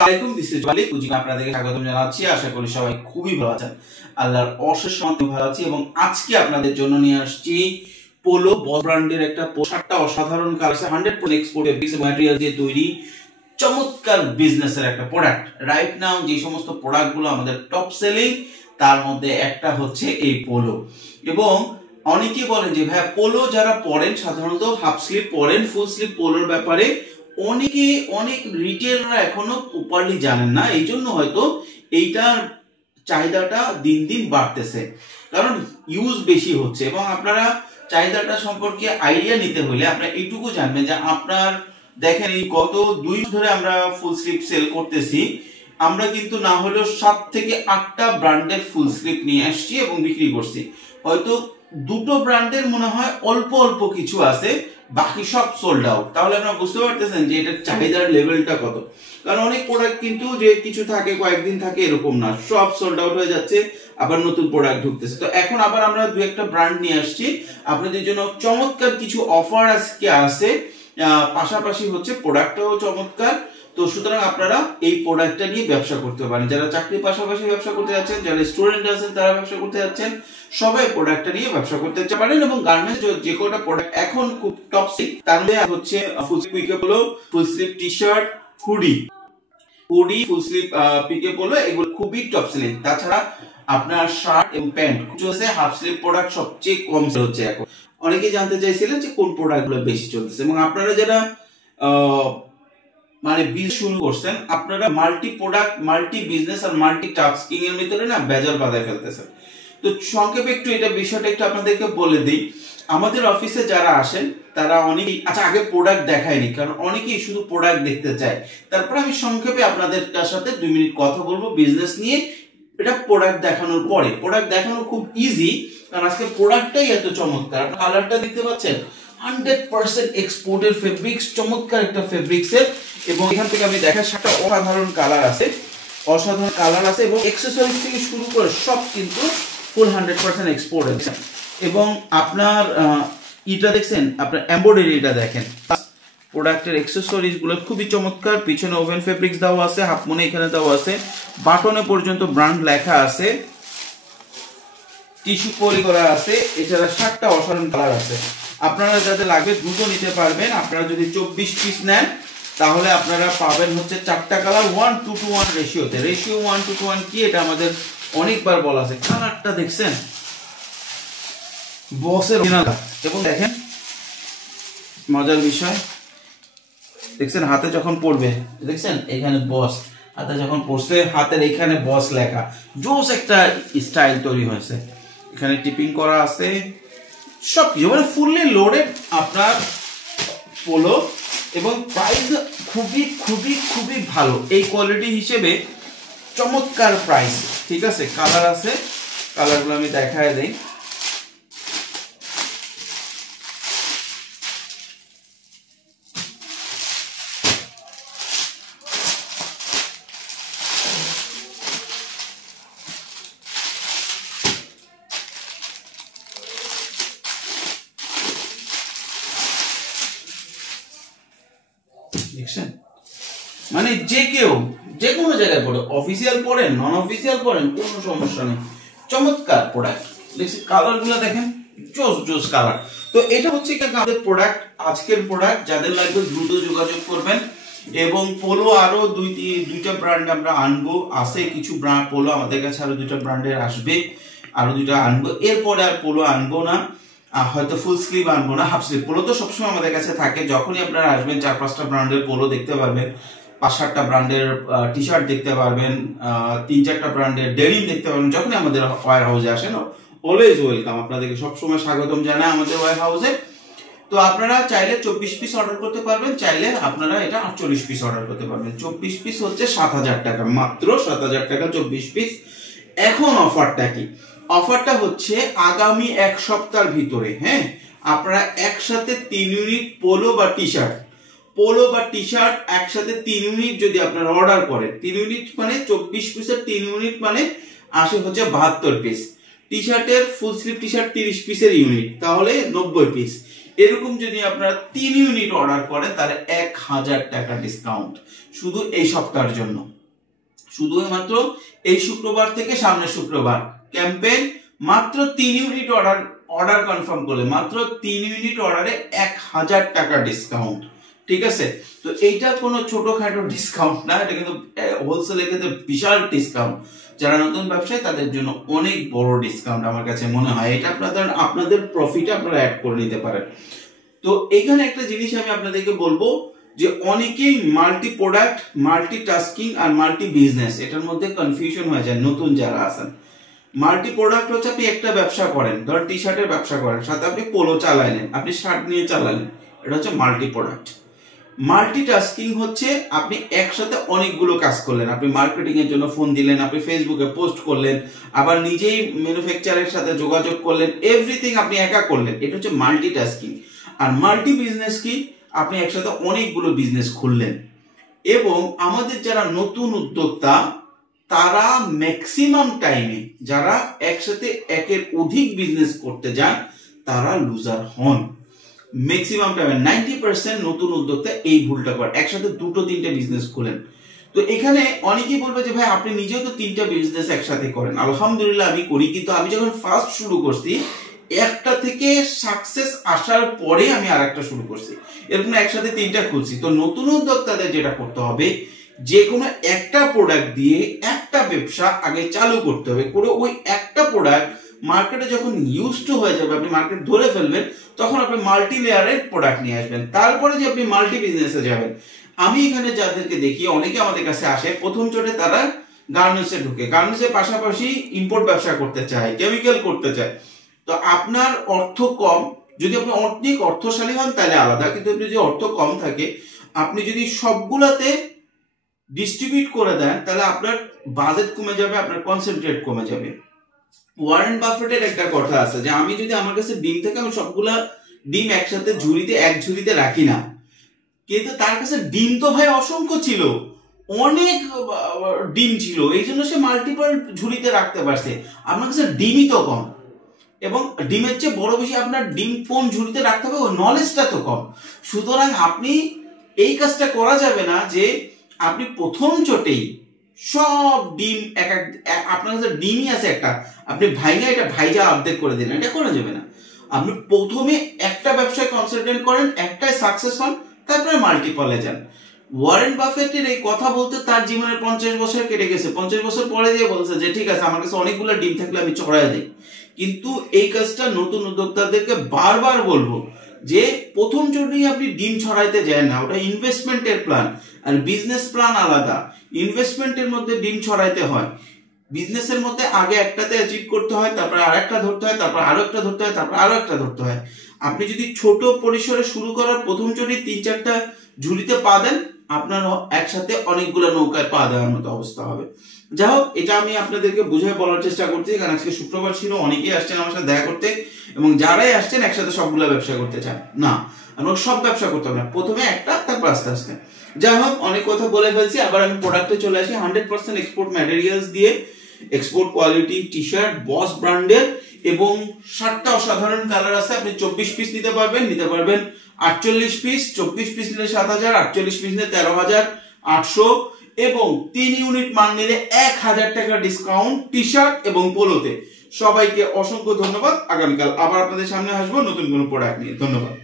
আসসালামু আলাইকুম, আপনাদেরকে স্বাগতম জানাচ্ছি। আশা করি সবাই খুবই ভালো আছেন। আল্লাহর অশেষ রহমতে ভালো আছি এবং আজকে আপনাদের জন্য নিয়ে আসছি পোলো বস ব্র্যান্ডের একটা পোশাকটা অসাধারণ কালার, 100% এক্সপোর্ট ম্যাটেরিয়াল দিয়ে তৈরি চমৎকার বিজনেসের একটা প্রোডাক্ট। রাইট নাও যে সমস্ত প্রোডাক্টগুলো আমাদের টপ সেলিং তার মধ্যে একটা হচ্ছে এই পোলো। এবং অনেকেই বলেন যে ভাই পোলো যারা পরেন সাধারণত হাফ স্লিভ পরেন, ফুল স্লিভ পোলোর ব্যাপারে অনেক রিটেলাররা এখনো প্রপারলি জানেন না। এই জন্য হয়তো এইটার চাহিদাটা দিন দিন বাড়তেছে, কারণ ইউজ বেশি হচ্ছে। এবং আপনারা চাহিদাটা সম্পর্কে আইডিয়া নিতে হলে আপনারা এইটুকু জানবেন যে আপনার দেখেন এই গত 2 মাস ধরে আমরা ফুল স্লিভ সেল করতেছি, আমরা কিন্তু না হলেও 7 থেকে 8টা ব্র্যান্ডের ফুল স্লিভ নিয়ে আসছি এবং বিক্রি করছি। হয়তো 2টো ব্র্যান্ডের মনে হয় অল্প অল্প কিছু আছে, বাকি সব সোল্ড আউট। তাহলে আপনারা বুঝতে পারতেছেন যে এটার চাহিদার লেভেলটা কত। কারণ অনেক প্রোডাক্ট কিন্তু যে কিছু থাকে কয়েকদিন থাকে এরকম না, সব সোল্ড আউট হয়ে যাচ্ছে, আবার নতুন প্রোডাক্ট ঢুকতেছে। তো এখন আবার আমরা 2-1টা ব্র্যান্ড নিয়ে আসছি আপনাদের জন্য। চমৎকার কিছু অফার আজকে আছে, পাশাপাশি হচ্ছে প্রোডাক্টটাও চমৎকার। তো সুতরাং আপনারা এই প্রোডাক্টটা নিয়ে ব্যবসা করতে পারেন। যারা চাকরির পাশাপাশি ব্যবসা করতে যাচ্ছেন, যারা স্টুডেন্ট আছেন তারা ব্যবসা করতে যাচ্ছেন, সবাই প্রোডাক্টটা নিয়ে ব্যবসা করতে পারেন। এবং গার্মেন্টস যে কোটা প্রোডাক্ট এখন খুব টপ সেলিং, তার মধ্যে হচ্ছে full sleeve PK polo, full sleeve T-shirt, hoodie full sleeve PK polo, এগুলো খুবই টপ সেলিং। তাছাড়া আপনার শার্ট এবং প্যান্ট হচ্ছে হাফ স্লিভ প্রোডাক্ট সবচেয়ে কম সেল হচ্ছে এখন। অনেকেই জানতে চাইছিলেন যে কোন প্রোডাক্টগুলো বেশি চলতেছে। এবং আপনারা যারা মানে বিজনেস শুরু করছেন, আপনারা মাল্টি প্রোডাক্ট, মাল্টি বিজনেস আর মাল্টি টাস্কিং এর ভিতরে না বেজাল বাঁধায় ফেলতেছেন। তো সংক্ষেপে একটু এটা বিষয়টা একটু আপনাদেরকে বলে দিই। আমাদের অফিসে যারা আসেন তারা অনেকেই, আচ্ছা আগে প্রোডাক্ট দেখায়নি, কারণ অনেকেই শুধু প্রোডাক্ট দেখতে চায়। তারপর আমি সংক্ষেপে আপনাদের সাথে 2 মিনিট কথা বলবো বিজনেস নিয়ে। এটা প্রোডাক্ট দেখানোর পরে, প্রোডাক্ট দেখানো খুব ইজি, কারণ আজকে প্রোডাক্টটাই এত চমৎকার। কালারটা দেখতে পাচ্ছেন 100% এক্সপোর্টের ফেব্রিক্স, চমৎকার একটা ফেব্রিক্সের। এবং এখান থেকে আমি দেখার সাথে অসাধারণ কালার আছে, এবং অ্যাকসেসরিজ থেকে শুরু করে সব কিন্তু ফুল 100% এক্সপোর্ট আছে। এবং আপনার এটা দেখছেন, আপনার এমব্রয়ডারিটা দেখেন, প্রোডাক্টের অ্যাকসেসরিজ গুলো খুবই চমৎকার। পিছনে ওভেন ফেব্রিক্স দেওয়া আছে, হাফ মনে এখানে দেওয়া আছে, বাটনে পর্যন্ত ব্র্যান্ড লেখা আছে, টিস্যু পলি করা আছে। এছাড়া 7টা অসাধারণ কালার আছে। আপনারা যাদের লাগবে দ্রুত নিতে পারবেন। আপনারা যদি 24 পিস নেন তাহলে আপনারা পাবেন হচ্ছে 4টা কালার 1:1 রেশিওতে। রেশিও 1:1 কি এটা আমাদের অনেকবার বলা আছে। কালারটা দেখছেন বসের, এবং দেখেন মজার বিষয় দেখছেন হাতে যখন পড়বে, দেখছেন এখানে বস, হাতে যখন পড়ছে হাতের এখানে বস লেখা, জোস একটা স্টাইল তৈরি হয়েছে। এখানে টিপিং করা আছে, সবকিছু মানে ফুললি লোডেড আপনার পোলো। এবং প্রাইস খুবই খুবই খুবই ভালো, এই কোয়ালিটি হিসেবে চমৎকার প্রাইস। ঠিক আছে, কালার আছে, কালারগুলো আমি দেখায় দেই। মানে যে কেউ যে কোনো জায়গায় পড়ে, অফিসিয়াল পড়েন, নন অফিসিয়াল পড়েন, কোনো সমস্যা নেই। চমৎকার প্রোডাক্ট দেখছি, কালার গুলো দেখেন, জোস কালার। তো এটা হচ্ছে আমাদের প্রোডাক্ট, আজকের প্রোডাক্ট। যাদের লাগবে দ্রুত যোগাযোগ করবেন। এবং পোলো আরো 2টা ব্র্যান্ড আমরা আনবো, আছে কিছু পোলো আমাদের কাছে, আরো 2টা ব্র্যান্ডের আসবে, আরো 2টা আনবো। এরপরে আর পোলো আনবো না, হয়তো ফুল স্লিভ আনবো না, হাফ স্লিভ। পোলো তো সবসময় আমাদের কাছে থাকে, যখনই আপনারা আসবেন 4-5টা ব্র্যান্ডের পোলো দেখতে পারবেন, 5-7টা ব্র্যান্ডের টি-শার্ট দেখতে পারবেন, 3-4টা ব্র্যান্ডের ডেনিম দেখতে পারবেন। যখনই আমাদের ওয়্যার হাউসে আসেন, অলওয়েজ ওয়েলকাম, আপনাদেরকে সবসময় স্বাগতম জানাই আমাদের ওয়্যার হাউসে। তো আপনারা চাইলে 24 পিস অর্ডার করতে পারবেন, চাইলে আপনারা এটা 48 পিস অর্ডার করতে পারবেন। 24 পিস হচ্ছে 7,000 টাকা, মাত্র 7,000 টাকা 24 পিস। এখন অফারটা কি? অফারটা হচ্ছে আগামী 1 সপ্তাহের ভিতরে, হ্যাঁ, আপনারা একসাথে 3 ইউনিট পোলো বা টি-শার্ট একসাথে 3 ইউনিট যদি আপনারা অর্ডার করেন, 3 ইউনিট মানে 24 পিসের 3 ইউনিট মানে আসে হচ্ছে 72 পিস। টি-শার্টের ফুল স্লিভ টি-শার্ট 30 পিসের ইউনিট, তাহলে 90 পিস। এরকম যদি আপনারা 3 ইউনিট অর্ডার করেন তাহলে 1000 টাকা ডিসকাউন্ট শুধু এই সপ্তাহের জন্য, শুধুমাত্র এই শুক্রবার থেকে সামনের শুক্রবার ক্যাম্পেইন। মাত্র 3 ইউনিট অর্ডার কনফার্ম করলে মাত্র 3 ইউনিট অর্ডারে 1000 টাকা ডিসকাউন্ট, ঠিক আছে? তো এইটা কোনো ছোটখাটো ডিসকাউন্ট না, এটা কিন্তু হোলসেলের ক্ষেত্রে বিশাল ডিসকাউন্ট। যারা নতুন ব্যবসায়ী তাদের জন্য অনেক বড় ডিসকাউন্ট আমার কাছে মনে হয়। এটা আপনাদের প্রফিটে আপনারা অ্যাড করে নিতে পারেন। তো এইখানে একটা জিনিস আমি আপনাদেরকে বলবো যে অনেকেই মাল্টি প্রোডাক্ট, মাল্টি টাস্কিং আর মাল্টি বিজনেস এটার মধ্যে কনফিউশন হয়ে যায় নতুন যারা আছেন। মাল্টি প্রোডাক্ট হচ্ছে আপনি একটা ব্যবসা করেন, ধর টি শার্টের ব্যবসা করেন, সাথে আপনি পোলো চালাইলেন, আপনি শার্ট নিয়ে চালালেন, এটা হচ্ছে মাল্টি প্রোডাক্ট। মাল্টি টাস্কিং হচ্ছে আপনি একসাথে অনেকগুলো কাজ করলেন, আপনি মার্কেটিং এর জন্য ফোন দিলেন, আপনি ফেসবুকে পোস্ট করলেন, আবার নিজেই ম্যানুফ্যাকচারের সাথে যোগাযোগ করলেন, এভরিথিং আপনি একা করলেন, এটা হচ্ছে মাল্টি টাস্কিং। আর মাল্টি বিজনেস কি, আপনি একসাথে অনেকগুলো বিজনেস খুললেন। এবং আমাদের যারা নতুন উদ্যোক্তা তারা ম্যাক্সিমাম টাইমে যারা একসাথে একের অধিক বিজনেস করতে যান তারা লুজার হন। ম্যাক্সিমাম টাইমে 90% নতুন উদ্যোক্তা এই ভুলটা করে, একসাথে 2-3টে বিজনেস খোলেন। তো এখানে অনেকেই বলবে যে ভাই আপনি নিজেও তো 3টা বিজনেস একসাথে করেন। আলহামদুলিল্লাহ আমি করি, কিন্তু আমি যখন ফার্স্ট শুরু করছি একটা থেকে সাকসেস আসার পরে আমি আরেকটা শুরু করছি, এরকম একসাথে 3টা খুলছি। তো নতুন উদ্যোক্তাদের যেটা করতে হবে, যে কোনো একটা প্রোডাক্ট দিয়ে একটা ব্যবসা আগে চালু করতে হবে, করে ওই একটা প্রোডাক্ট মার্কেটে যখন ইউজ টু হয়ে যাবে, আপনি মার্কেট ধরে ফেলবেন, তখন আপনি মাল্টি লেয়ারের প্রোডাক্ট নিয়ে আসবেন, তারপরে যে আপনি মাল্টি বিজনেসে যাবেন। আমি এখানে যাদেরকে দেখি অনেকে আমাদের কাছে আসে, প্রথম চোটে তারা গার্মেন্টসে ঢুকে, গার্মেন্টসের পাশাপাশি ইম্পোর্ট ব্যবসা করতে চায়, কেমিক্যাল করতে চায়। তো আপনার অর্থ কম, যদি আপনি অনেক অর্থশালী হন তাহলে আলাদা, কিন্তু যদি অর্থ কম থাকে আপনি যদি সবগুলাতে ডিস্ট্রিবিউট করে দেন তাহলে আপনার বাজেট কমে যাবে, আপনার কনসেন্ট্রেট কমে যাবে। ওয়ারেন বাফেটের একটা কথা আছে যে আমি যদি আমার কাছে ডিম থাকে আমি সবগুলা ডিম একসাথে এক ঝুড়িতে রাখি না, কিন্তু তার কাছে ডিম তো ভাই অসংখ্য ছিল, অনেক ডিম ছিল, এই জন্য সে মাল্টিপল ঝুড়িতে রাখতে পারছে। আপনার কাছে ডিমই তো কম, এবং ডিমের চেয়ে বড় বেশি আপনার ডিম কোন ঝুড়িতে রাখতে হবে ওই নলেজটা তো কম। সুতরাং আপনি এই কাজটা করা যাবে না যে আপনি প্রথম চোটেই সব ডিম আপনার কাছে ডিমই আছে একটা, আপনি এটা ভাইজা অর্ধেক করে দিলেন, এটা করা যাবে না। আপনি প্রথমে একটা ব্যবসায় কনসেন্ট্রেট করেন, একটাই সাকসেস হন, তারপরে মাল্টিপলে যান। ওয়ারেন বাফেটের এই কথা বলতে তার জীবনের 50 বছর কেটে গেছে, 50 বছর পরে দিয়ে বলছে যে ঠিক আছে আমার কাছে অনেকগুলো ডিম থাকলে আমি চড়াই দিই। কিন্তু এই কাজটা নতুন উদ্যোক্তাদেরকে বারবার বলবো যে প্রথম জন্যই আপনি ডিম ছড়াইতে যায় না, ওটা ইনভেস্টমেন্টের প্ল্যান, আর বিজনেস প্ল্যান আলাদা। ইনভেস্টমেন্টের মধ্যে ডিম ছড়াইতে হয়, বিজনেসের মধ্যে আগে একটাতে অ্যাচিভ করতে হয়, তারপরে আরেকটা ধরতে হয়, তারপর আরো একটা ধরতে হয়, তারপর আরো একটা ধরতে হয়। আপনি যদি ছোট পরিসরে শুরু করার প্রথম চোটে 3-4টা ঝুড়িতে পা দেন, আপনার একসাথে অনেকগুলো নৌকায় পা দেওয়ার মতো অবস্থা হবে। যাই হোক, এটা আমি আপনাদেরকে বুঝিয়ে বলার চেষ্টা করছি, কারণ আজকে শুক্রবার ছিল, অনেকেই আসছেন আমার সাথে দেখা করতে, এবং যারাই আসছেন একসাথে সবগুলো ব্যবসা করতে চান না, আমরা সব ব্যবসা করতে হবে না, প্রথমে একটা তারপর আস্তে আস্তে। যাই হোক, অনেক কথা বলে ফেলছি, আবার আমি প্রোডাক্টে চলে আসি। 100% এক্সপোর্ট ম্যাটেরিয়ালস দিয়ে এক্সপোর্ট কোয়ালিটি টি শার্ট বস ব্র্যান্ডের, এবং 7টা অসাধারণ কালার আছে। আপনি 24 পিস নিতে পারবেন 48 পিস, 24 পিস নিলে 7000, 48 পিস নিলে 13800, এবং 3 ইউনিট মাল নিলে 1000 টাকা ডিসকাউন্ট টি শার্ট এবং পোলোতে। সবাইকে অসংখ্য ধন্যবাদ। আগামীকাল আবার আপনাদের সামনে আসবো নতুন কোনো প্রোডাক্ট নিয়ে। ধন্যবাদ।